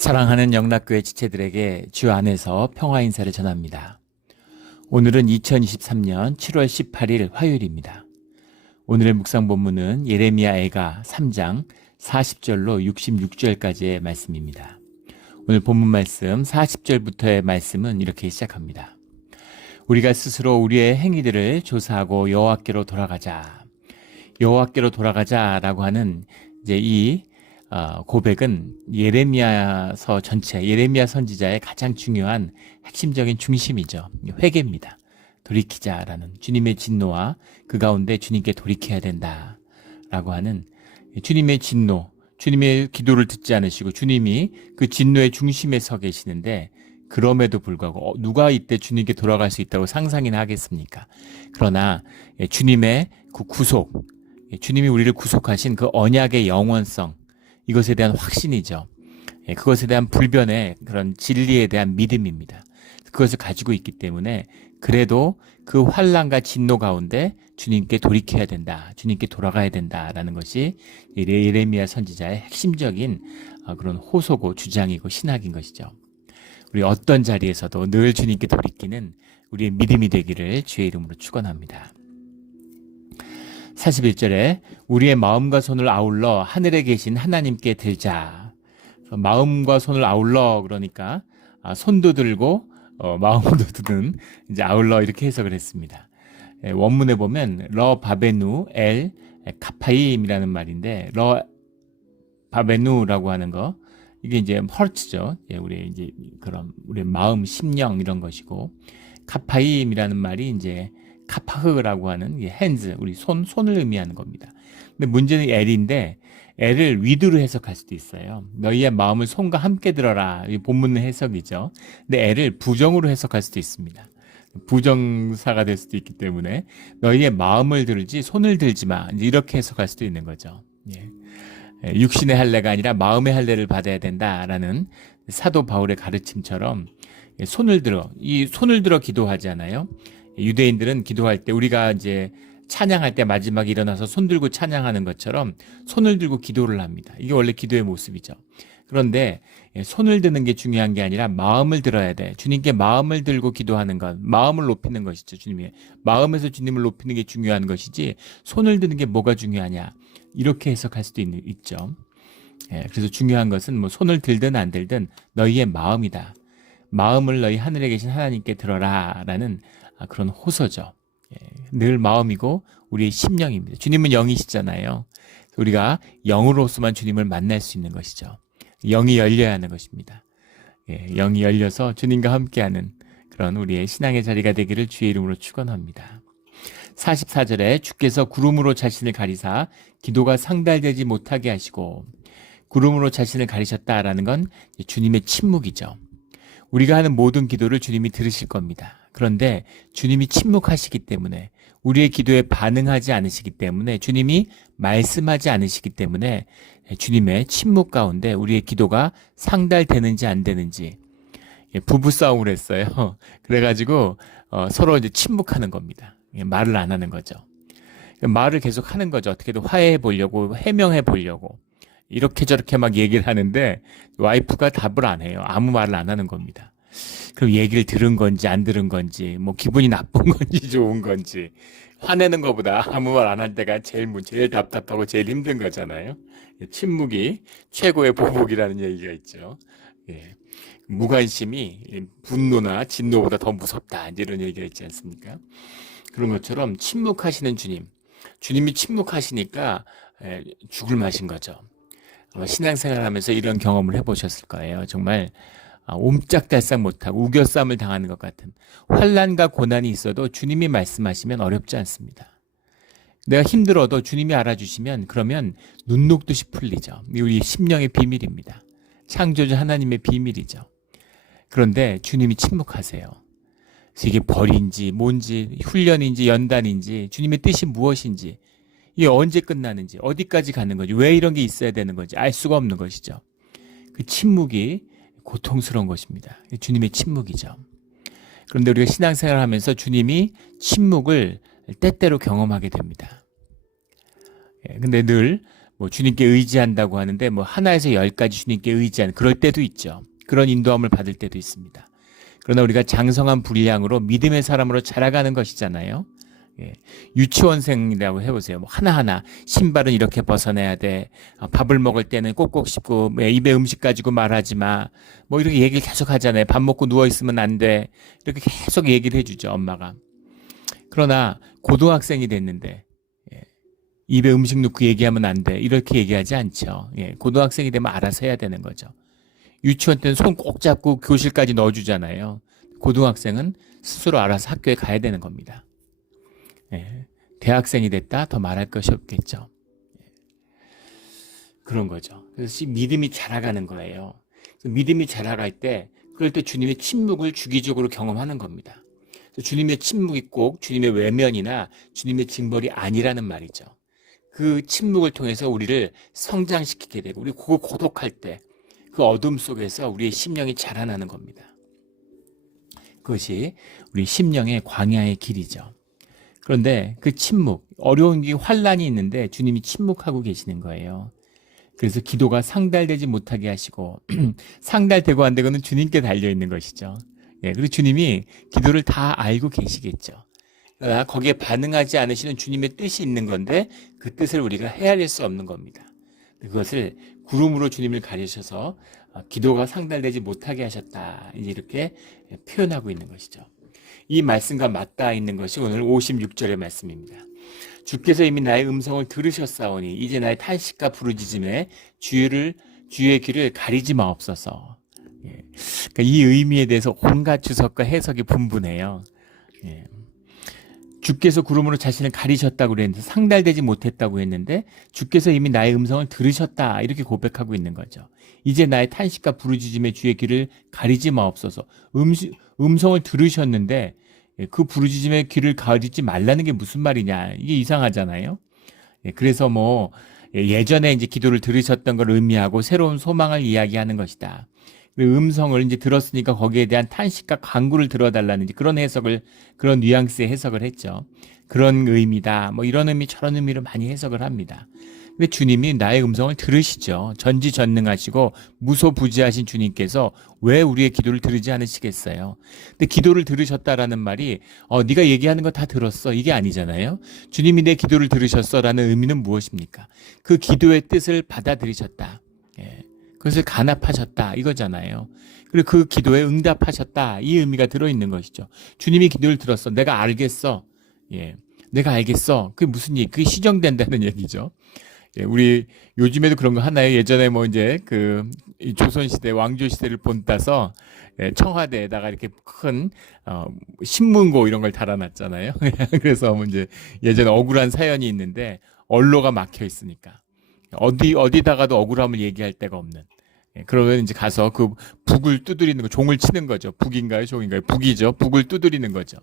사랑하는 영락교회 지체들에게 주 안에서 평화 인사를 전합니다. 오늘은 2023년 7월 18일 화요일입니다. 오늘의 묵상 본문은 예레미야 애가 3장 40절로 66절까지의 말씀입니다. 오늘 본문 말씀 40절부터의 말씀은 이렇게 시작합니다. 우리가 스스로 우리의 행위들을 조사하고 여호와께로 돌아가자. 여호와께로 돌아가자라고 하는 이제 이 고백은 예레미야서 전체, 예레미야 선지자의 가장 중요한 핵심적인 중심이죠. 회개입니다. 돌이키자라는 주님의 진노와 그 가운데 주님께 돌이켜야 된다라고 하는 주님의 진노, 주님의 기도를 듣지 않으시고 주님이 그 진노의 중심에 서 계시는데 그럼에도 불구하고 누가 이때 주님께 돌아갈 수 있다고 상상이나 하겠습니까? 그러나 주님의 그 구속, 주님이 우리를 구속하신 그 언약의 영원성, 이것에 대한 확신이죠. 그것에 대한 불변의 그런 진리에 대한 믿음입니다. 그것을 가지고 있기 때문에 그래도 그 환난과 진노 가운데 주님께 돌이켜야 된다. 주님께 돌아가야 된다라는 것이 예레미야 선지자의 핵심적인 그런 호소고 주장이고 신학인 것이죠. 우리 어떤 자리에서도 늘 주님께 돌이키는 우리의 믿음이 되기를 주의 이름으로 축원합니다. 41절에 우리의 마음과 손을 아울러 하늘에 계신 하나님께 들자. 마음과 손을 아울러 그러니까 손도 들고 마음도 드는 이제 아울러 이렇게 해석을 했습니다. 원문에 보면 러 바베누 엘 카파임이라는 말인데 러 바베누라고 하는 거 이게 이제 헐츠죠. 우리 이제 그런 우리 마음, 심령 이런 것이고 카파임이라는 말이 이제 카파흐라고 하는 핸즈, 우리 손을 의미하는 겁니다. 근데 문제는 L인데 L을 위드로 해석할 수도 있어요. 너희의 마음을 손과 함께 들어라. 이 본문 해석이죠. 근데 L을 부정으로 해석할 수도 있습니다. 부정사가 될 수도 있기 때문에 너희의 마음을 들지 손을 들지 마. 이렇게 해석할 수도 있는 거죠. 육신의 할례가 아니라 마음의 할례를 받아야 된다라는 사도 바울의 가르침처럼 손을 들어 기도하잖아요. 유대인들은 기도할 때 우리가 이제 찬양할 때 마지막에 일어나서 손 들고 찬양하는 것처럼 손을 들고 기도를 합니다. 이게 원래 기도의 모습이죠. 그런데 손을 드는 게 중요한 게 아니라 마음을 들어야 돼. 주님께 마음을 들고 기도하는 것, 마음을 높이는 것이죠. 주님의 마음에서 주님을 높이는 게 중요한 것이지 손을 드는 게 뭐가 중요하냐 이렇게 해석할 수도 있죠. 그래서 중요한 것은 뭐 손을 들든 안 들든 너희의 마음이다. 마음을 너희 하늘에 계신 하나님께 들어라라는 그런 호소죠. 늘 마음이고 우리의 심령입니다. 주님은 영이시잖아요. 우리가 영으로서만 주님을 만날 수 있는 것이죠. 영이 열려야 하는 것입니다. 영이 열려서 주님과 함께하는 그런 우리의 신앙의 자리가 되기를 주의 이름으로 축원합니다. 44절에 주께서 구름으로 자신을 가리사 기도가 상달되지 못하게 하시고 구름으로 자신을 가리셨다라는 건 주님의 침묵이죠. 우리가 하는 모든 기도를 주님이 들으실 겁니다. 그런데 주님이 침묵하시기 때문에 우리의 기도에 반응하지 않으시기 때문에 주님이 말씀하지 않으시기 때문에 주님의 침묵 가운데 우리의 기도가 상달되는지 안 되는지 부부싸움을 했어요. 그래가지고 서로 이제 침묵하는 겁니다. 말을 안 하는 거죠. 말을 계속 하는 거죠. 어떻게든 화해해 보려고 해명해 보려고 이렇게 저렇게 막 얘기를 하는데 와이프가 답을 안 해요. 아무 말을 안 하는 겁니다. 그럼 얘기를 들은 건지 안 들은 건지 뭐 기분이 나쁜 건지 좋은 건지 화내는 것보다 아무 말 안 할 때가 제일 답답하고 제일 힘든 거잖아요. 침묵이 최고의 보복이라는 얘기가 있죠. 무관심이 분노나 진노보다 더 무섭다 이런 얘기가 있지 않습니까? 그런 것처럼 침묵하시는 주님이 침묵하시니까 죽을 맛인 거죠. 신앙생활하면서 이런 경험을 해보셨을 거예요. 정말 옴짝달싹 못하고 우겨싸움을 당하는 것 같은 환난과 고난이 있어도 주님이 말씀하시면 어렵지 않습니다. 내가 힘들어도 주님이 알아주시면 그러면 눈 녹듯이 풀리죠. 우리 심령의 비밀입니다. 창조주 하나님의 비밀이죠. 그런데 주님이 침묵하세요. 그래서 이게 벌인지 뭔지 훈련인지 연단인지 주님의 뜻이 무엇인지 이게 언제 끝나는지 어디까지 가는 건지 왜 이런 게 있어야 되는 건지 알 수가 없는 것이죠. 그 침묵이 고통스러운 것입니다. 주님의 침묵이죠. 그런데 우리가 신앙생활을 하면서 주님이 침묵을 때때로 경험하게 됩니다. 근데 늘 뭐 주님께 의지한다고 하는데 뭐 하나에서 열까지 주님께 의지하는 그럴 때도 있죠. 그런 인도함을 받을 때도 있습니다. 그러나 우리가 장성한 분량으로 믿음의 사람으로 자라가는 것이잖아요. 예. 유치원생이라고 해보세요. 뭐 하나하나 신발은 이렇게 벗어내야 돼. 밥을 먹을 때는 꼭꼭 씹고 입에 음식 가지고 말하지 마. 뭐 이렇게 얘기를 계속 하잖아요. 밥 먹고 누워 있으면 안 돼. 이렇게 계속 얘기를 해주죠, 엄마가. 그러나 고등학생이 됐는데 입에 음식 넣고 얘기하면 안 돼. 이렇게 얘기하지 않죠. 예. 고등학생이 되면 알아서 해야 되는 거죠. 유치원 때는 손 꼭 잡고 교실까지 넣어주잖아요. 고등학생은 스스로 알아서 학교에 가야 되는 겁니다. 예. 대학생이 됐다 더 말할 것이 없겠죠. 그런 거죠. 그래서 믿음이 자라가는 거예요. 믿음이 자라갈 때 그럴 때 주님의 침묵을 주기적으로 경험하는 겁니다. 주님의 침묵이 꼭 주님의 외면이나 주님의 징벌이 아니라는 말이죠. 그 침묵을 통해서 우리를 성장시키게 되고 우리 고독할 때 그 어둠 속에서 우리의 심령이 자라나는 겁니다. 그것이 우리 심령의 광야의 길이죠. 그런데 그 침묵, 어려운 게 환란이 있는데 주님이 침묵하고 계시는 거예요. 그래서 기도가 상달되지 못하게 하시고 상달되고 안 되고는 주님께 달려있는 것이죠. 예, 그리고 주님이 기도를 다 알고 계시겠죠. 그러나 거기에 반응하지 않으시는 주님의 뜻이 있는 건데 그 뜻을 우리가 헤아릴 수 없는 겁니다. 그것을 구름으로 주님을 가리셔서 기도가 상달되지 못하게 하셨다. 이제 이렇게 표현하고 있는 것이죠. 이 말씀과 맞닿아 있는 것이 오늘 56절의 말씀입니다. 주께서 이미 나의 음성을 들으셨사오니 이제 나의 탄식과 부르짖음에 주의 귀를 가리지 마옵소서. 예. 그러니까 이 의미에 대해서 온갖 주석과 해석이 분분해요. 예. 주께서 구름으로 자신을 가리셨다고 그랬는데 상달되지 못했다고 했는데 주께서 이미 나의 음성을 들으셨다 이렇게 고백하고 있는 거죠. 이제 나의 탄식과 부르짖음에 주의 귀를 가리지 마옵소서. 음성을 들으셨는데 그 부르짖음에 귀를 가리지 말라는 게 무슨 말이냐. 이게 이상하잖아요. 그래서 뭐 예전에 이제 기도를 들으셨던 걸 의미하고 새로운 소망을 이야기하는 것이다. 음성을 이제 들었으니까 거기에 대한 탄식과 간구를 들어달라는 그런 해석을, 그런 뉘앙스의 해석을 했죠. 그런 의미다. 뭐 이런 의미, 저런 의미로 많이 해석을 합니다. 근데 주님이 나의 음성을 들으시죠. 전지전능하시고 무소부지하신 주님께서 왜 우리의 기도를 들으지 않으시겠어요? 근데 기도를 들으셨다라는 말이 네가 얘기하는 거 다 들었어. 이게 아니잖아요. 주님이 내 기도를 들으셨어라는 의미는 무엇입니까? 그 기도의 뜻을 받아들이셨다. 예. 그것을 간합하셨다 이거잖아요. 그리고 그 기도에 응답하셨다 이 의미가 들어있는 것이죠. 주님이 기도를 들었어. 내가 알겠어. 예, 내가 알겠어. 그게 무슨 얘기? 그게 시정된다는 얘기죠. 예, 우리 요즘에도 그런 거 하나요. 예전에 뭐 이제 그 조선시대 왕조시대를 본따서 청와대에다가 이렇게 큰 신문고 이런 걸 달아놨잖아요. 그래서 뭐 이제 예전에 억울한 사연이 있는데 언로가 막혀 있으니까. 어디다가도 억울함을 얘기할 데가 없는. 그러면 이제 가서 그 북을 두드리는 거, 종을 치는 거죠. 북인가요? 종인가요? 북이죠. 북을 두드리는 거죠.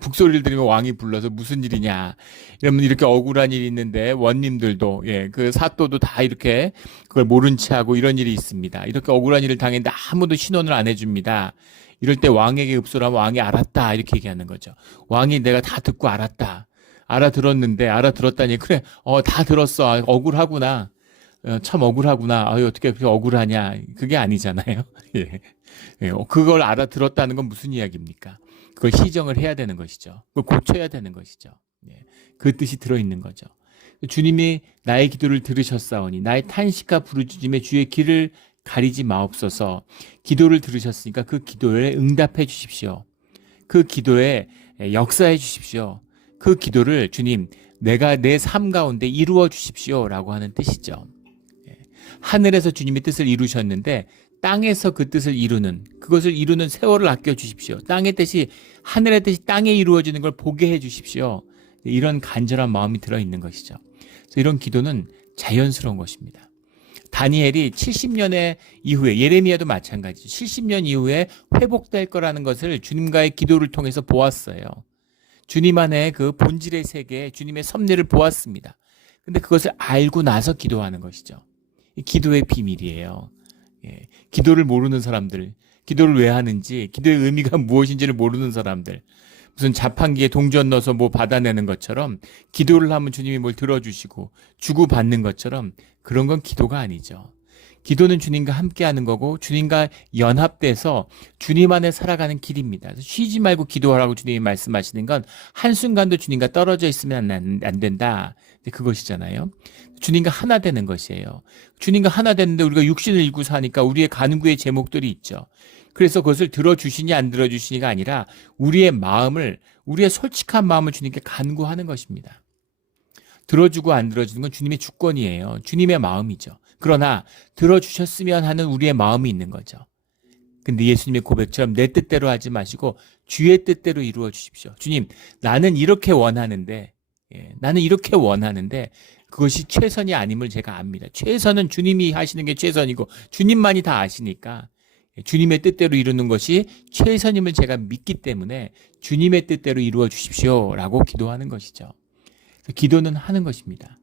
북소리를 들으면 왕이 불러서 무슨 일이냐. 이러면 이렇게 억울한 일이 있는데 원님들도, 그 사또도 다 이렇게 그걸 모른 채 하고 이런 일이 있습니다. 이렇게 억울한 일을 당했는데 아무도 신원을 안 해줍니다. 이럴 때 왕에게 읍소하면 왕이 알았다. 이렇게 얘기하는 거죠. 왕이 내가 다 듣고 알았다. 알아들었는데 알아들었다니 그래 다 들었어 억울하구나 참 억울하구나 어떻게 그렇게 억울하냐 그게 아니잖아요. 예. 그걸 알아들었다는 건 무슨 이야기입니까? 그걸 시정을 해야 되는 것이죠. 그걸 고쳐야 되는 것이죠. 예. 그 뜻이 들어있는 거죠. 주님이 나의 기도를 들으셨사오니 나의 탄식과 부르짖음에 주의 귀를 가리지 마옵소서. 기도를 들으셨으니까 그 기도에 응답해 주십시오. 그 기도에 역사해 주십시오. 그 기도를 주님 내가 내 삶 가운데 이루어 주십시오라고 하는 뜻이죠. 하늘에서 주님의 뜻을 이루셨는데 땅에서 그 뜻을 이루는 그것을 이루는 세월을 아껴 주십시오. 땅의 뜻이 하늘의 뜻이 땅에 이루어지는 걸 보게 해 주십시오. 이런 간절한 마음이 들어있는 것이죠. 그래서 이런 기도는 자연스러운 것입니다. 다니엘이 70년의 이후에 예레미야도 마찬가지죠. 70년 이후에 회복될 거라는 것을 주님과의 기도를 통해서 보았어요. 주님 안에 그 본질의 세계, 주님의 섭리를 보았습니다. 근데 그것을 알고 나서 기도하는 것이죠. 이 기도의 비밀이에요. 예, 기도를 모르는 사람들, 기도를 왜 하는지, 기도의 의미가 무엇인지를 모르는 사람들, 무슨 자판기에 동전 넣어서 뭐 받아내는 것처럼 기도를 하면 주님이 뭘 들어주시고 주고받는 것처럼 그런 건 기도가 아니죠. 기도는 주님과 함께하는 거고 주님과 연합돼서 주님 안에 살아가는 길입니다. 쉬지 말고 기도하라고 주님이 말씀하시는 건 한순간도 주님과 떨어져 있으면 안 된다. 그것이잖아요. 주님과 하나 되는 것이에요. 주님과 하나 되는데 우리가 육신을 입고 사니까 우리의 간구의 제목들이 있죠. 그래서 그것을 들어주시니 안 들어주시니가 아니라 우리의 마음을, 우리의 솔직한 마음을 주님께 간구하는 것입니다. 들어주고 안 들어주는 건 주님의 주권이에요. 주님의 마음이죠. 그러나 들어주셨으면 하는 우리의 마음이 있는 거죠. 근데 예수님의 고백처럼 내 뜻대로 하지 마시고 주의 뜻대로 이루어 주십시오. 주님, 나는 이렇게 원하는데, 나는 이렇게 원하는데 그것이 최선이 아님을 제가 압니다. 최선은 주님이 하시는 게 최선이고 주님만이 다 아시니까 주님의 뜻대로 이루는 것이 최선임을 제가 믿기 때문에 주님의 뜻대로 이루어 주십시오라고 기도하는 것이죠. 기도는 하는 것입니다.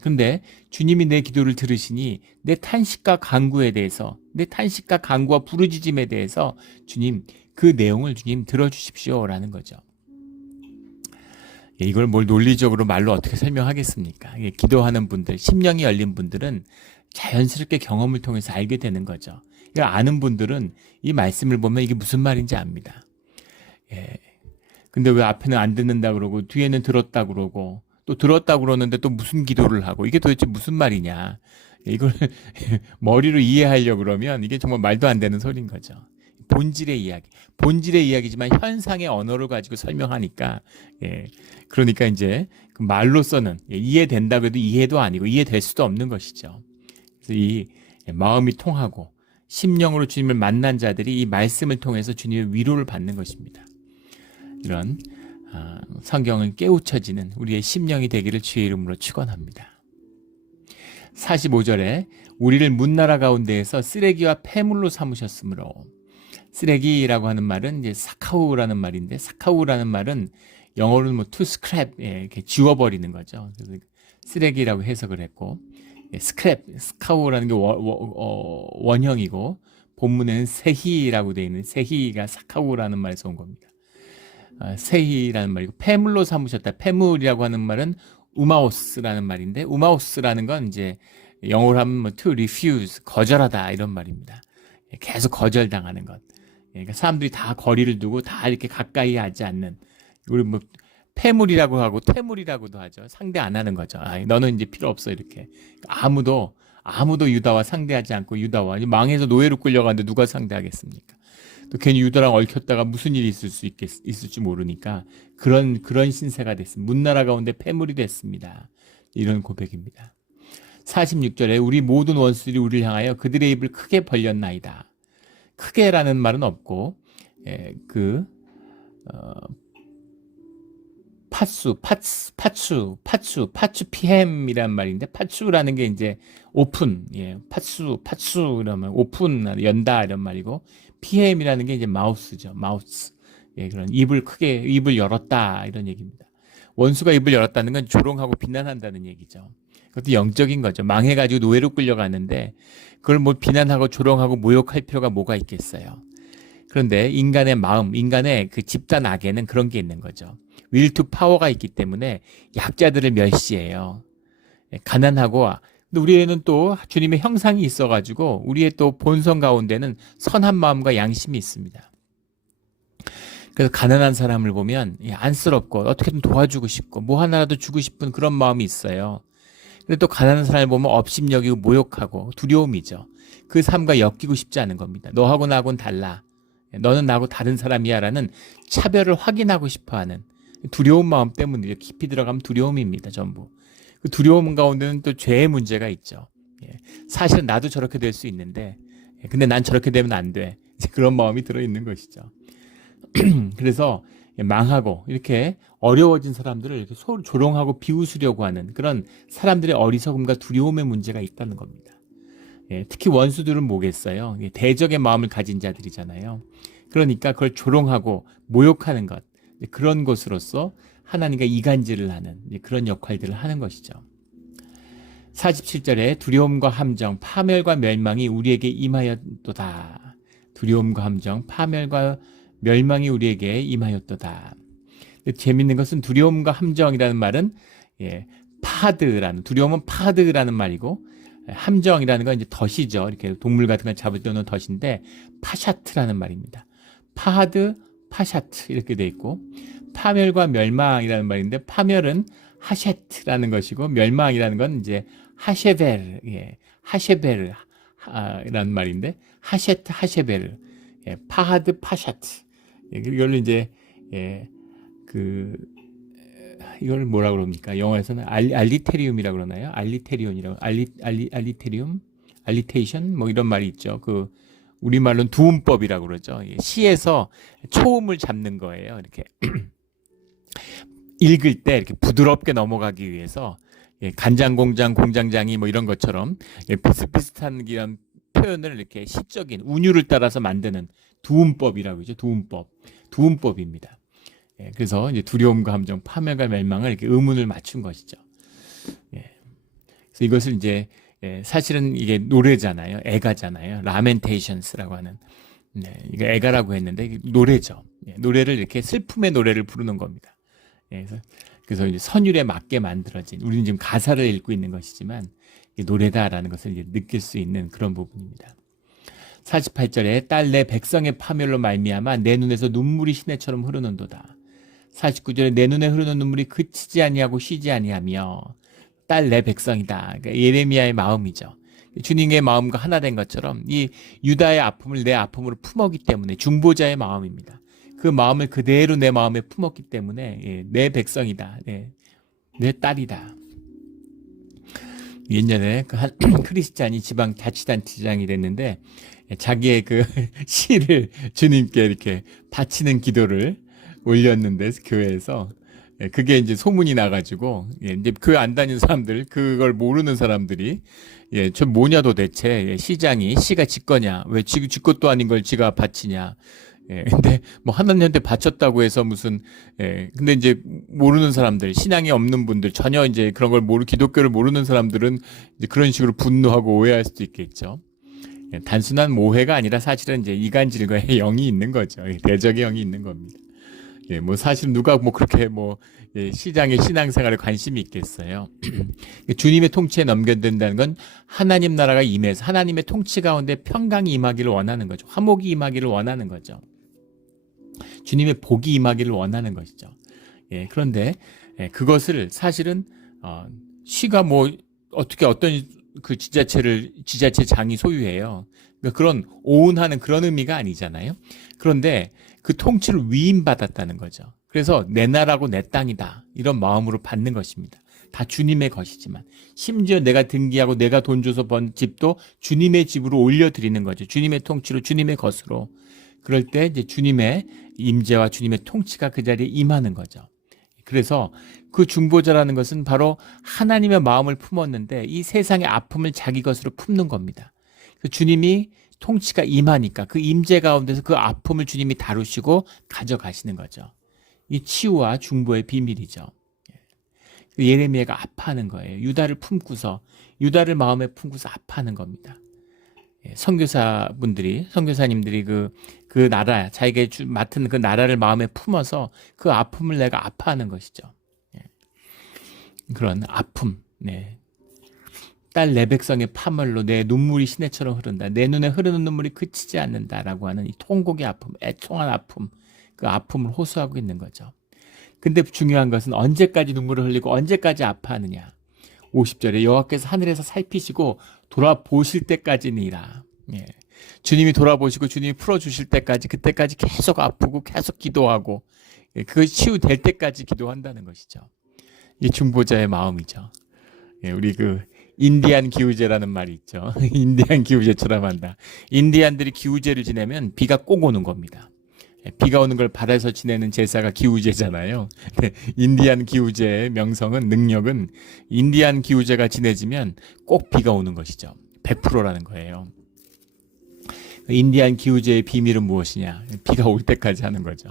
그런데 주님이 내 기도를 들으시니 내 탄식과 간구에 대해서, 내 탄식과 간구와 부르짖음에 대해서 주님, 그 내용을 주님 들어주십시오라는 거죠. 이걸 뭘 논리적으로 말로 어떻게 설명하겠습니까? 기도하는 분들, 심령이 열린 분들은 자연스럽게 경험을 통해서 알게 되는 거죠. 이걸 아는 분들은 이 말씀을 보면 이게 무슨 말인지 압니다. 근데 왜 앞에는 안 듣는다 그러고 뒤에는 들었다 그러고 또 들었다 그러는데 또 무슨 기도를 하고 이게 도대체 무슨 말이냐. 이걸 머리로 이해하려고 그러면 이게 정말 말도 안 되는 소리인 거죠. 본질의 이야기. 본질의 이야기지만 현상의 언어를 가지고 설명하니까, 그러니까 이제 그 말로서는 이해된다고 해도 이해도 아니고 이해될 수도 없는 것이죠. 그래서 이 마음이 통하고 심령으로 주님을 만난 자들이 이 말씀을 통해서 주님의 위로를 받는 것입니다. 이런 성경을 깨우쳐지는 우리의 심령이 되기를 주의 이름으로 축원합니다. 45절에 우리를 문나라 가운데에서 쓰레기와 폐물로 삼으셨으므로, 쓰레기라고 하는 말은 이제 사카우라는 말인데, 사카우라는 말은 영어로는 뭐 to scrap, 이렇게 지워버리는 거죠. 그래서 쓰레기라고 해석을 했고, 스크랩, 스카우라는 게 원형이고 본문에는 세희라고 되어 있는, 세희가 사카우라는 말에서 온 겁니다. 세희라는 말이고, 폐물로 삼으셨다. 폐물이라고 하는 말은 우마오스라는 말인데, 우마오스라는 건 이제 영어로 하면 뭐 to refuse, 거절하다 이런 말입니다. 계속 거절당하는 것. 그러니까 사람들이 다 거리를 두고 다 이렇게 가까이 하지 않는, 우리 뭐 폐물이라고 하고 퇴물이라고도 하죠. 상대 안 하는 거죠. 너는 이제 필요 없어 이렇게. 아무도 유다와 상대하지 않고, 유다와 망해서 노예로 끌려가는데 누가 상대하겠습니까? 또 괜히 유다랑 얽혔다가 무슨 일이 있을지 모르니까 그런 신세가 됐습니다. 문나라 가운데 폐물이 됐습니다. 이런 고백입니다. 46절에 우리 모든 원수들이 우리를 향하여 그들의 입을 크게 벌렸나이다. 크게라는 말은 없고, 파추피햄이란 말인데, 파추라는 게 이제 오픈, 파추 이러면 오픈, 연다 이런 말이고, 피햄이라는 게 이제 마우스죠. 마우스. 그런 입을 열었다 이런 얘기입니다. 원수가 입을 열었다는 건 조롱하고 비난한다는 얘기죠. 그것도 영적인 거죠. 망해가지고 노예로 끌려가는데 그걸 뭐 비난하고 조롱하고 모욕할 필요가 뭐가 있겠어요. 그런데 인간의 마음, 인간의 그 집단 악에는 그런 게 있는 거죠. will to power가 있기 때문에 약자들을 멸시해요. 가난하고, 근데 우리에는 또 주님의 형상이 있어가지고 우리의 또 본성 가운데는 선한 마음과 양심이 있습니다. 그래서 가난한 사람을 보면 안쓰럽고 어떻게든 도와주고 싶고 뭐 하나라도 주고 싶은 그런 마음이 있어요. 근데 또 가난한 사람을 보면 업심여기고 모욕하고 두려움이죠. 그 삶과 엮이고 싶지 않은 겁니다. 너하고 나하고는 달라. 너는 나하고 다른 사람이야 라는 차별을 확인하고 싶어하는 두려운 마음 때문에 깊이 들어가면 두려움입니다. 전부. 그 두려움 가운데는 또 죄의 문제가 있죠. 사실은 나도 저렇게 될 수 있는데 근데 난 저렇게 되면 안 돼. 그런 마음이 들어있는 것이죠. 그래서 망하고 이렇게 어려워진 사람들을 이렇게 서로 조롱하고 비웃으려고 하는 그런 사람들의 어리석음과 두려움의 문제가 있다는 겁니다. 특히 원수들은 뭐겠어요? 대적의 마음을 가진 자들이잖아요. 그러니까 그걸 조롱하고 모욕하는 것, 그런 것으로서 하나님과 이간질을 하는 그런 역할들을 하는 것이죠. 47절에 두려움과 함정, 파멸과 멸망이 우리에게 임하였도다. 두려움과 함정, 파멸과 멸망이 우리에게 임하였도다. 재밌는 것은 두려움과 함정이라는 말은 두려움은 파하드라는 말이고 함정이라는 건 이제 덫이죠. 이렇게 동물 같은 걸 잡을 때 오는 덫인데 파샤트라는 말입니다. 파하드, 파샤트 이렇게 돼 있고 파멸과 멸망이라는 말인데 파멸은 하셰트라는 것이고 멸망이라는 건 이제 하셰베르, 하셰베르라는 말인데 하셰트, 하셰베르, 파하드, 파샤트 이걸로 이제 이걸 뭐라 그럽니까? 영어에서는 알리테리움이라고 그러나요? 알리테리움, 알리테이션 뭐 이런 말이 있죠. 그 우리말로는 두음법이라고 그러죠. 시에서 초음을 잡는 거예요. 이렇게 읽을 때 이렇게 부드럽게 넘어가기 위해서 간장공장, 공장장이 뭐 이런 것처럼 비슷비슷한 이런 표현을 이렇게 시적인 운율을 따라서 만드는 두음법이라고 하죠. 두음법입니다. 그래서 이제 두려움과 함정, 파멸과 멸망을 이렇게 의문을 맞춘 것이죠. 그래서 이것을 이제 사실은 이게 노래잖아요. 애가잖아요. 라멘테이션스라고 하는. 이거 애가라고 했는데 이게 노래죠. 노래를 이렇게 슬픔의 노래를 부르는 겁니다. 그래서 이제 선율에 맞게 만들어진 우리는 지금 가사를 읽고 있는 것이지만 이게 노래다라는 것을 이제 느낄 수 있는 그런 부분입니다. 48절에 딸 내 백성의 파멸로 말미암아 내 눈에서 눈물이 시내처럼 흐르는도다. 49절에 내 눈에 흐르는 눈물이 그치지 아니하고 쉬지 아니하며 딸 내 백성이다. 그러니까 예레미야의 마음이죠. 주님의 마음과 하나 된 것처럼 이 유다의 아픔을 내 아픔으로 품었기 때문에 중보자의 마음입니다. 그 마음을 그대로 내 마음에 품었기 때문에 내 백성이다. 내 딸이다. 옛날에 한 크리스찬이 지방 자치단체장이 됐는데 자기의 그 시를 주님께 이렇게 바치는 기도를 올렸는데 교회에서 그게 이제 소문이 나가지고 이제 교회 안 다니는 사람들 그걸 모르는 사람들이 저 뭐냐 도대체 시장이 시가 지 거냐 왜 지 것도 아닌 걸 지가 바치냐 근데 뭐 하나님한테 바쳤다고 해서 무슨 근데 이제 모르는 사람들 신앙이 없는 분들 전혀 이제 그런 걸 기독교를 모르는 사람들은 이제 그런 식으로 분노하고 오해할 수도 있겠죠. 단순한 모해가 아니라 사실은 이제 이간질과의 영이 있는 거죠. 대적의 영이 있는 겁니다. 뭐 사실 누가 뭐 그렇게 시장의 신앙생활에 관심이 있겠어요. 주님의 통치에 넘겨든다는 건 하나님 나라가 임해서 하나님의 통치 가운데 평강이 임하기를 원하는 거죠. 화목이 임하기를 원하는 거죠. 주님의 복이 임하기를 원하는 것이죠. 그런데 그것을 사실은 시가 뭐 어떻게 어떤 그 지자체장이 소유해요. 그러니까 그런 오운하는 그런 의미가 아니잖아요. 그런데 그 통치를 위임받았다는 거죠. 그래서 내 나라고 내 땅이다. 이런 마음으로 받는 것입니다. 다 주님의 것이지만 심지어 내가 등기하고 내가 돈 줘서 번 집도 주님의 집으로 올려드리는 거죠. 주님의 통치로 주님의 것으로. 그럴 때 이제 주님의 임재와 주님의 통치가 그 자리에 임하는 거죠. 그래서 그 중보자라는 것은 바로 하나님의 마음을 품었는데 이 세상의 아픔을 자기 것으로 품는 겁니다. 주님이 통치가 임하니까 그 임재 가운데서 그 아픔을 주님이 다루시고 가져가시는 거죠. 이 치유와 중보의 비밀이죠. 예레미야가 아파하는 거예요. 유다를 마음에 품고서 아파하는 겁니다. 선교사님들이 그 나라, 자기가 맡은 그 나라를 마음에 품어서 그 아픔을 내가 아파하는 것이죠. 그런 아픔, 딸 내 백성의 파멸로 내 눈물이 시내처럼 흐른다. 내 눈에 흐르는 눈물이 그치지 않는다라고 하는 이 통곡의 아픔, 애통한 아픔, 그 아픔을 호소하고 있는 거죠. 근데 중요한 것은 언제까지 눈물을 흘리고 언제까지 아파하느냐. 50절에 여호와께서 하늘에서 살피시고 돌아보실 때까지니라. 주님이 돌아보시고 주님이 풀어주실 때까지 그때까지 계속 아프고 계속 기도하고 그것이 치유될 때까지 기도한다는 것이죠. 이 중보자의 마음이죠. 우리 그 인디안 기우제라는 말이 있죠. 인디안 기우제처럼 한다. 인디안들이 기우제를 지내면 비가 꼭 오는 겁니다. 비가 오는 걸 바라서 지내는 제사가 기우제잖아요. 인디안 기우제의 명성은 능력은 인디안 기우제가 지내지면 꼭 비가 오는 것이죠. 100%라는 거예요. 인디안 기우제의 비밀은 무엇이냐? 비가 올 때까지 하는 거죠.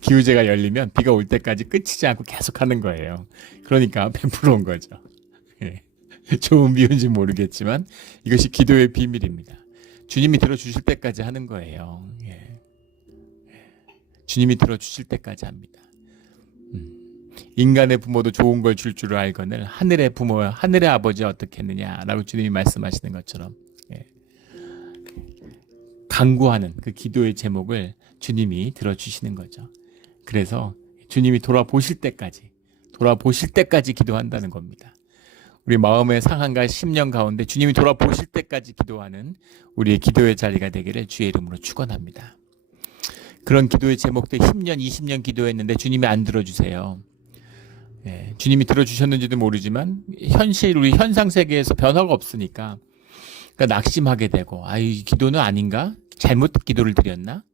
기우제가 열리면 비가 올 때까지 끝이지 않고 계속 하는 거예요. 그러니까 100%인 거죠. 좋은 비유인지 모르겠지만 이것이 기도의 비밀입니다. 주님이 들어주실 때까지 하는 거예요. 주님이 들어주실 때까지 합니다. 인간의 부모도 좋은 걸 줄 줄 알거늘 하늘의 부모, 하늘의 아버지 어떻겠느냐라고 주님이 말씀하시는 것처럼 예. 간구하는 그 기도의 제목을 주님이 들어주시는 거죠. 그래서 주님이 돌아보실 때까지 기도한다는 겁니다. 우리 마음의 상한과 심령 가운데 주님이 돌아보실 때까지 기도하는 우리의 기도의 자리가 되기를 주의 이름으로 축원합니다. 그런 기도의 제목들 10년, 20년 기도했는데 주님이 안 들어주세요. 예, 주님이 들어주셨는지도 모르지만 현실 우리 현상 세계에서 변화가 없으니까 그러니까 낙심하게 되고 이 기도는 아닌가? 잘못 기도를 드렸나?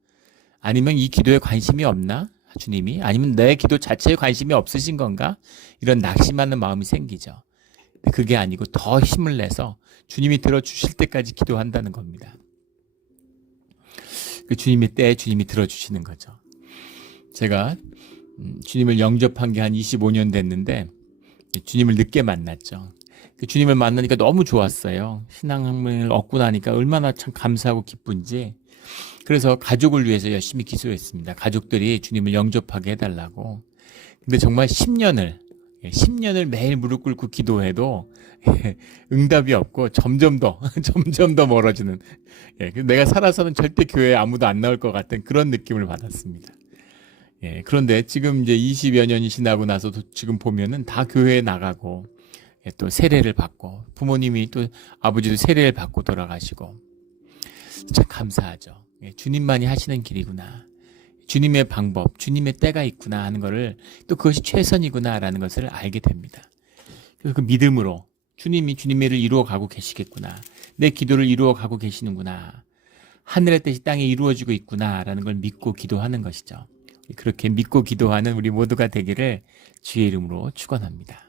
아니면 이 기도에 관심이 없나? 주님이? 아니면 내 기도 자체에 관심이 없으신 건가? 이런 낙심하는 마음이 생기죠. 그게 아니고 더 힘을 내서 주님이 들어주실 때까지 기도한다는 겁니다. 그 주님의 때에 주님이 들어주시는 거죠. 제가 주님을 영접한 게 한 25년 됐는데 주님을 늦게 만났죠. 그 주님을 만나니까 너무 좋았어요. 신앙을 얻고 나니까 얼마나 참 감사하고 기쁜지. 그래서 가족을 위해서 열심히 기도했습니다. 가족들이 주님을 영접하게 해달라고. 근데 정말 10년을 매일 무릎 꿇고 기도해도 응답이 없고 점점 더 멀어지는 내가 살아서는 절대 교회에 아무도 안 나올 것 같은 그런 느낌을 받았습니다. 그런데 지금 이제 20여 년이 지나고 나서도 지금 보면은 다 교회에 나가고 또 세례를 받고 부모님이 또 아버지도 세례를 받고 돌아가시고 참 감사하죠. 주님만이 하시는 길이구나. 주님의 방법, 주님의 때가 있구나 하는 것을 또 그것이 최선이구나라는 것을 알게 됩니다. 그래서 그 믿음으로 주님이 주님의 일을 이루어 가고 계시겠구나. 내 기도를 이루어 가고 계시는구나. 하늘의 뜻이 땅에 이루어지고 있구나라는 걸 믿고 기도하는 것이죠. 그렇게 믿고 기도하는 우리 모두가 되기를 주의 이름으로 축원합니다.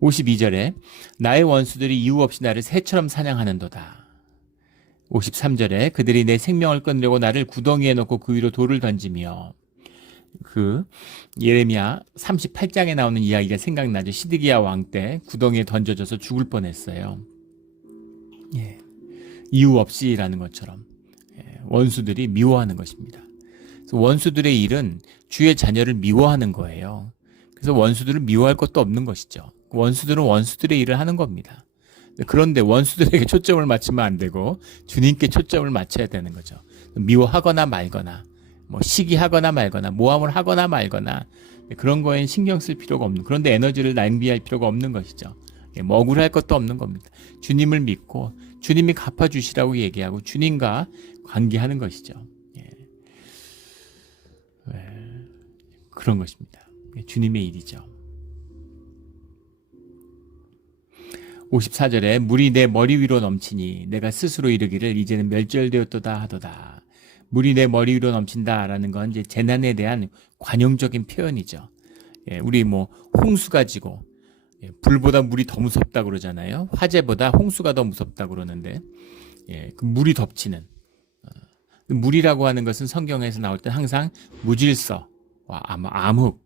52절에 나의 원수들이 이유 없이 나를 새처럼 사냥하는도다. 53절에 그들이 내 생명을 끊으려고 나를 구덩이에 넣고 그 위로 돌을 던지며 그 예레미야 38장에 나오는 이야기가 생각나죠. 시드기야 왕 때 구덩이에 던져져서 죽을 뻔했어요. 이유 없이라는 것처럼 원수들이 미워하는 것입니다. 그래서 원수들의 일은 주의 자녀를 미워하는 거예요. 그래서 원수들을 미워할 것도 없는 것이죠. 원수들은 원수들의 일을 하는 겁니다. 그런데 원수들에게 초점을 맞추면 안 되고 주님께 초점을 맞춰야 되는 거죠. 미워하거나 말거나 시기하거나 말거나 모함을 하거나 말거나 그런 거엔 신경 쓸 필요가 없는, 그런데 에너지를 낭비할 필요가 없는 것이죠. 억울할 것도 없는 겁니다. 주님을 믿고 주님이 갚아주시라고 얘기하고 주님과 관계하는 것이죠. 그런 것입니다. 주님의 일이죠. 54절에 물이 내 머리 위로 넘치니 내가 스스로 이르기를 이제는 멸절되었도다 하도다. 물이 내 머리 위로 넘친다라는 건 이제 재난에 대한 관용적인 표현이죠. 우리 홍수가 지고 불보다 물이 더 무섭다 그러잖아요. 화재보다 홍수가 더 무섭다 그러는데 그 물이 덮치는 물이라고 하는 것은 성경에서 나올 때 항상 무질서와 암흑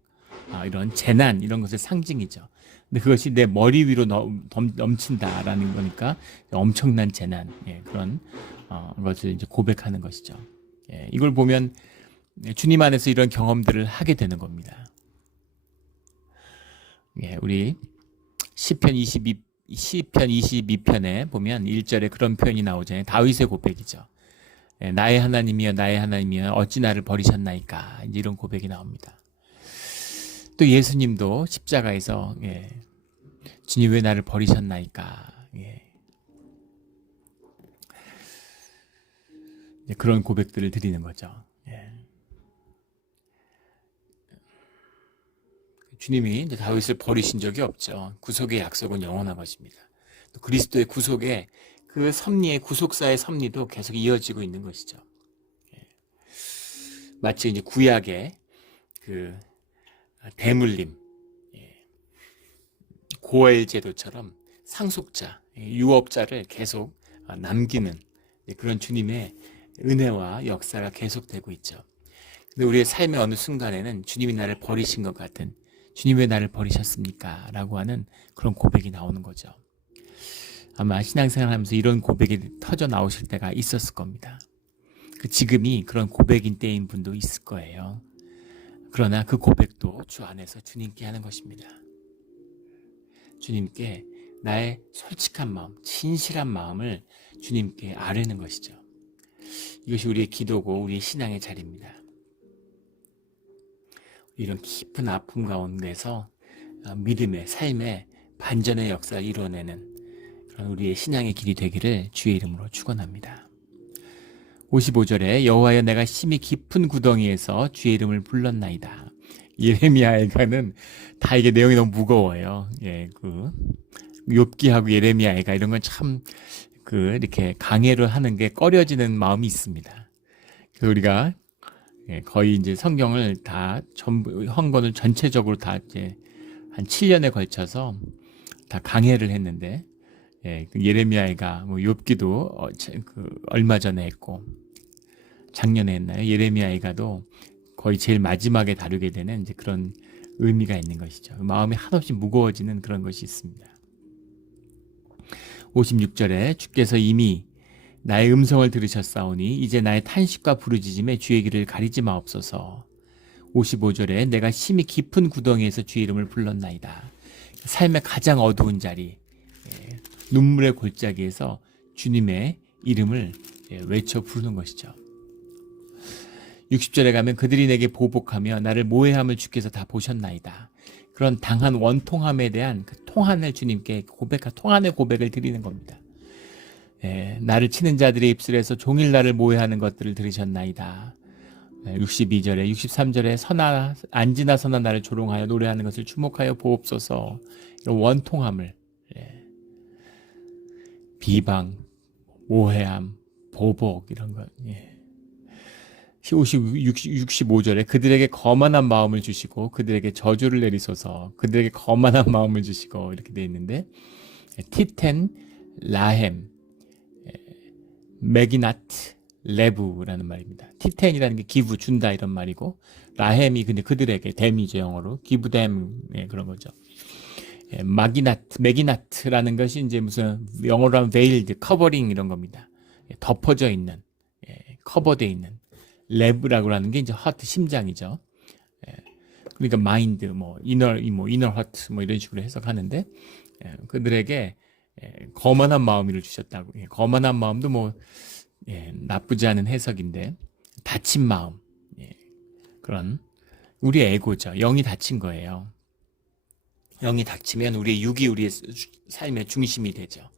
이런 재난 이런 것의 상징이죠. 근데 그것이 내 머리 위로 넘친다라는 거니까 엄청난 재난 그런 것을 이제 고백하는 것이죠. 이걸 보면 주님 안에서 이런 경험들을 하게 되는 겁니다. 우리 시편 22편에 보면 1절에 그런 표현이 나오잖아요. 다윗의 고백이죠. 나의 하나님이여 나의 하나님이여 어찌 나를 버리셨나이까, 이제 이런 고백이 나옵니다. 또 예수님도 십자가에서 주님 왜 나를 버리셨나이까, 그런 고백들을 드리는 거죠. 주님이 이제 다윗을 버리신 적이 없죠. 구속의 약속은 영원한 것입니다. 또 그리스도의 구속의 그 섭리의 구속사의 섭리도 계속 이어지고 있는 것이죠. 마치 이제 구약의 그 대물림, 고엘 제도처럼 상속자, 유업자를 계속 남기는 그런 주님의 은혜와 역사가 계속되고 있죠. 근데 우리의 삶의 어느 순간에는 주님이 나를 버리신 것 같은, 주님 왜 나를 버리셨습니까? 라고 하는 그런 고백이 나오는 거죠. 아마 신앙생활 하면서 이런 고백이 터져 나오실 때가 있었을 겁니다. 그 지금이 그런 고백인 때인 분도 있을 거예요. 그러나 그 고백도 주 안에서 주님께 하는 것입니다. 주님께 나의 솔직한 마음, 진실한 마음을 주님께 아뢰는 것이죠. 이것이 우리의 기도고 우리의 신앙의 자리입니다. 이런 깊은 아픔 가운데서 믿음의 삶의 반전의 역사를 이루어내는 그런 우리의 신앙의 길이 되기를 주의 이름으로 축원합니다. 55절에 여호와여 내가 심히 깊은 구덩이에서 주의 이름을 불렀나이다. 예레미야에가는 다 이게 내용이 너무 무거워요. 욥기하고 예레미야에가 이런 건 참 이렇게 강해를 하는 게 꺼려지는 마음이 있습니다. 그래서 우리가 거의 이제 성경을 다 전부 헌건을 전체적으로 다 이제 한 7년에 걸쳐서 다 강해를 했는데 예레미야가 뭐 욥기도 얼마 전에 했고 작년에 했나요? 예레미야가도 거의 제일 마지막에 다루게 되는 이제 그런 의미가 있는 것이죠. 마음이 한없이 무거워지는 그런 것이 있습니다. 56절에 주께서 이미 나의 음성을 들으셨사오니 이제 나의 탄식과 부르짖음에 주의 길을 가리지 마옵소서. 55절에 내가 심히 깊은 구덩이에서 주의 이름을 불렀나이다. 삶의 가장 어두운 자리, 눈물의 골짜기에서 주님의 이름을 외쳐 부르는 것이죠. 60절에 가면 그들이 내게 보복하며 나를 모해함을 주께서 다 보셨나이다. 그런 당한 원통함에 대한 그 통한을 주님께 통한의 고백을 드리는 겁니다. 나를 치는 자들의 입술에서 종일 나를 모해하는 것들을 들으셨나이다. 62절에 63절에 안지나 서나 나를 조롱하여 노래하는 것을 주목하여 보옵소서. 이런 원통함을 비방, 모해함, 보복 이런 것. 65절에 그들에게 거만한 마음을 주시고 그들에게 저주를 내리소서. 그들에게 거만한 마음을 주시고 이렇게 되어 있는데 티텐, 라햄, 메기나트, 레브라는 말입니다. 티텐이라는 게 기부, 준다 이런 말이고 라햄이 근데 그들에게 댐이죠. 영어로 기부댐 그런 거죠. 메기나트라는 것이 이제 무슨 영어로 하면 veiled, 커버링 이런 겁니다. 덮어져 있는, 커버되어 있는. 레브라고 하는 게 이제 하트, 심장이죠. 그러니까 마인드, 이너 하트 이런 식으로 해석하는데 그들에게 거만한 마음을 주셨다고. 거만한 마음도 나쁘지 않은 해석인데 다친 마음, 그런 우리의 에고죠. 영이 다친 거예요. 영이 닥치면 우리의 육이 우리의 삶의 중심이 되죠.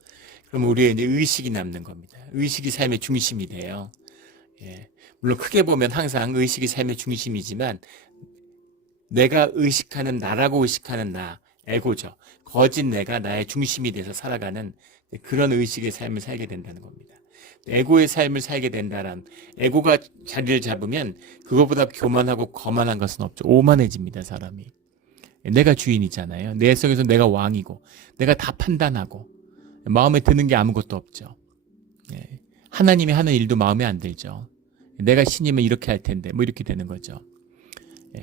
그러면 우리의 이제 의식이 남는 겁니다. 의식이 삶의 중심이 돼요. 물론 크게 보면 항상 의식이 삶의 중심이지만 내가 의식하는 나라고 의식하는 나, 에고죠. 거짓 내가 나의 중심이 돼서 살아가는 그런 의식의 삶을 살게 된다는 겁니다. 에고의 삶을 살게 된다란 에고가 자리를 잡으면 그거보다 교만하고 거만한 것은 없죠. 오만해집니다, 사람이. 내가 주인이잖아요. 내 속에서 내가 왕이고 내가 다 판단하고 마음에 드는 게 아무것도 없죠. 하나님이 하는 일도 마음에 안 들죠. 내가 신이면 이렇게 할 텐데 이렇게 되는 거죠.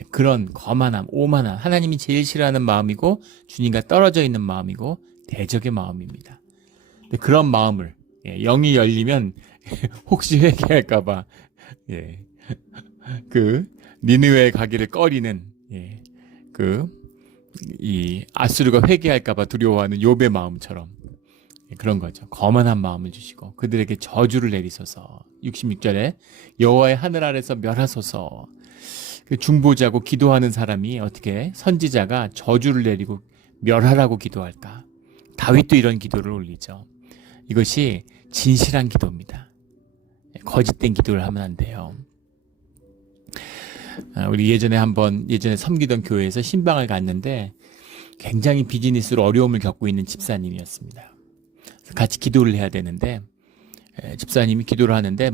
그런 거만함, 오만함, 하나님이 제일 싫어하는 마음이고 주님과 떨어져 있는 마음이고 대적의 마음입니다. 근데 그런 마음을 영이 열리면 혹시 회개할까봐 니느웨에 가기를 꺼리는 이 아수르가 회개할까봐 두려워하는 욥의 마음처럼 그런 거죠. 거만한 마음을 주시고 그들에게 저주를 내리소서. 66절에 여호와의 하늘 아래서 멸하소서. 중보자고 기도하는 사람이 어떻게 선지자가 저주를 내리고 멸하라고 기도할까? 다윗도 이런 기도를 올리죠. 이것이 진실한 기도입니다. 거짓된 기도를 하면 안 돼요. 우리 예전에 섬기던 교회에서 신방을 갔는데 굉장히 비즈니스로 어려움을 겪고 있는 집사님이었습니다. 같이 기도를 해야 되는데 집사님이 기도를 하는데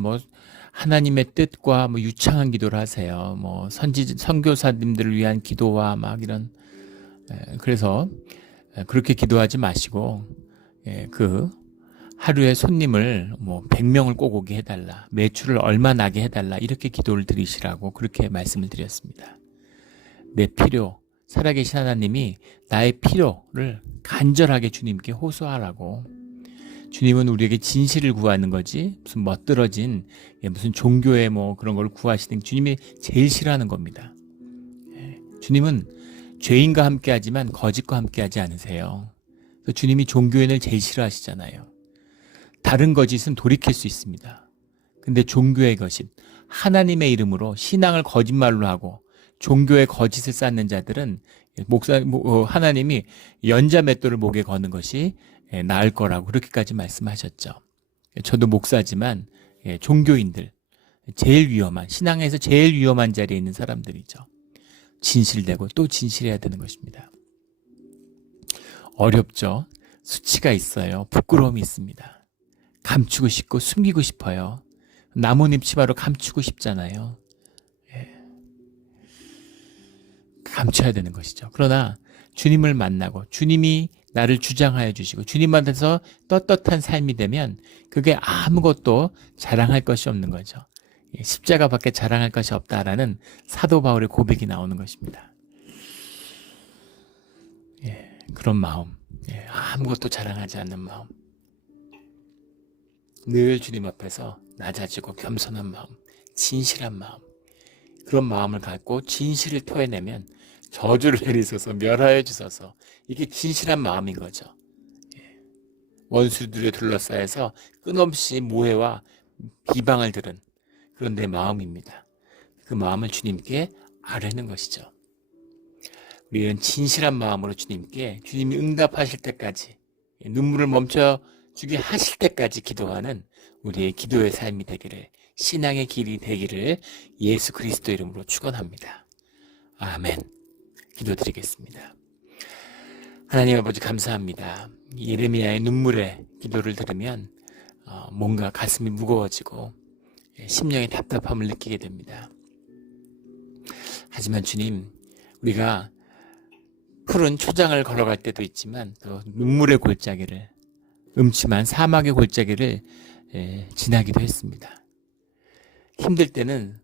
하나님의 뜻과 유창한 기도를 하세요. 선교사님들을 위한 기도와 이런 그래서 그렇게 기도하지 마시고 하루에 손님을 100명을 꼭 오게 해달라. 매출을 얼마 나게 해달라. 이렇게 기도를 드리시라고 그렇게 말씀을 드렸습니다. 내 필요, 살아계신 하나님이 나의 필요를 간절하게 주님께 호소하라고. 주님은 우리에게 진실을 구하는 거지 무슨 멋들어진 무슨 종교의 그런 걸 구하시는 주님이 제일 싫어하는 겁니다. 주님은 죄인과 함께하지만 거짓과 함께하지 않으세요. 그래서 주님이 종교인을 제일 싫어하시잖아요. 다른 거짓은 돌이킬 수 있습니다. 근데 종교의 거짓, 하나님의 이름으로 신앙을 거짓말로 하고 종교의 거짓을 쌓는 자들은 하나님이 연자맷돌을 목에 거는 것이 나을 거라고 그렇게까지 말씀하셨죠. 저도 목사지만 종교인들, 제일 위험한, 신앙에서 제일 위험한 자리에 있는 사람들이죠. 진실되고 또 진실해야 되는 것입니다. 어렵죠. 수치가 있어요. 부끄러움이 있습니다. 감추고 싶고 숨기고 싶어요. 나뭇잎 치마로 감추고 싶잖아요. 감춰야 되는 것이죠. 그러나 주님을 만나고 주님이 나를 주장하여 주시고 주님 안에서 떳떳한 삶이 되면 그게 아무것도 자랑할 것이 없는 거죠. 십자가밖에 자랑할 것이 없다라는 사도 바울의 고백이 나오는 것입니다. 그런 마음, 아무것도 자랑하지 않는 마음, 늘 주님 앞에서 낮아지고 겸손한 마음, 진실한 마음, 그런 마음을 갖고 진실을 토해내면 저주를 내리소서 멸하여 주소서, 이게 진실한 마음인 거죠. 원수들에 둘러싸여서 끊임없이 모해와 비방을 들은 그런 내 마음입니다. 그 마음을 주님께 아뢰는 것이죠. 우리는 진실한 마음으로 주님께 주님이 응답하실 때까지, 눈물을 멈춰주게 하실 때까지 기도하는 우리의 기도의 삶이 되기를, 신앙의 길이 되기를 예수 그리스도 이름으로 축원합니다. 아멘. 기도드리겠습니다. 하나님 아버지 감사합니다. 예레미야의 눈물의 기도를 들으면 뭔가 가슴이 무거워지고 심령의 답답함을 느끼게 됩니다. 하지만 주님, 우리가 푸른 초장을 걸어갈 때도 있지만 또 눈물의 골짜기를, 음침한 사막의 골짜기를 지나기도 했습니다. 힘들 때는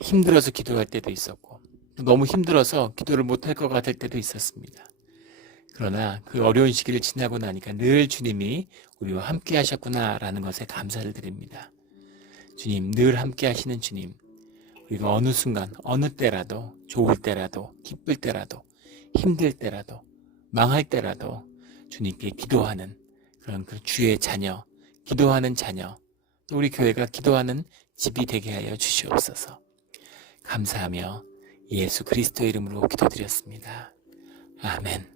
힘들어서 기도할 때도 있었고 너무 힘들어서 기도를 못할 것 같을 때도 있었습니다. 그러나 그 어려운 시기를 지나고 나니까 늘 주님이 우리와 함께 하셨구나라는 것에 감사를 드립니다. 주님, 늘 함께 하시는 주님, 우리가 어느 순간 어느 때라도, 좋을 때라도 기쁠 때라도 힘들 때라도 망할 때라도 주님께 기도하는 그런 그 주의 자녀, 기도하는 자녀, 또 우리 교회가 기도하는 집이 되게 하여 주시옵소서. 감사하며 예수 그리스도의 이름으로 기도드렸습니다. 아멘.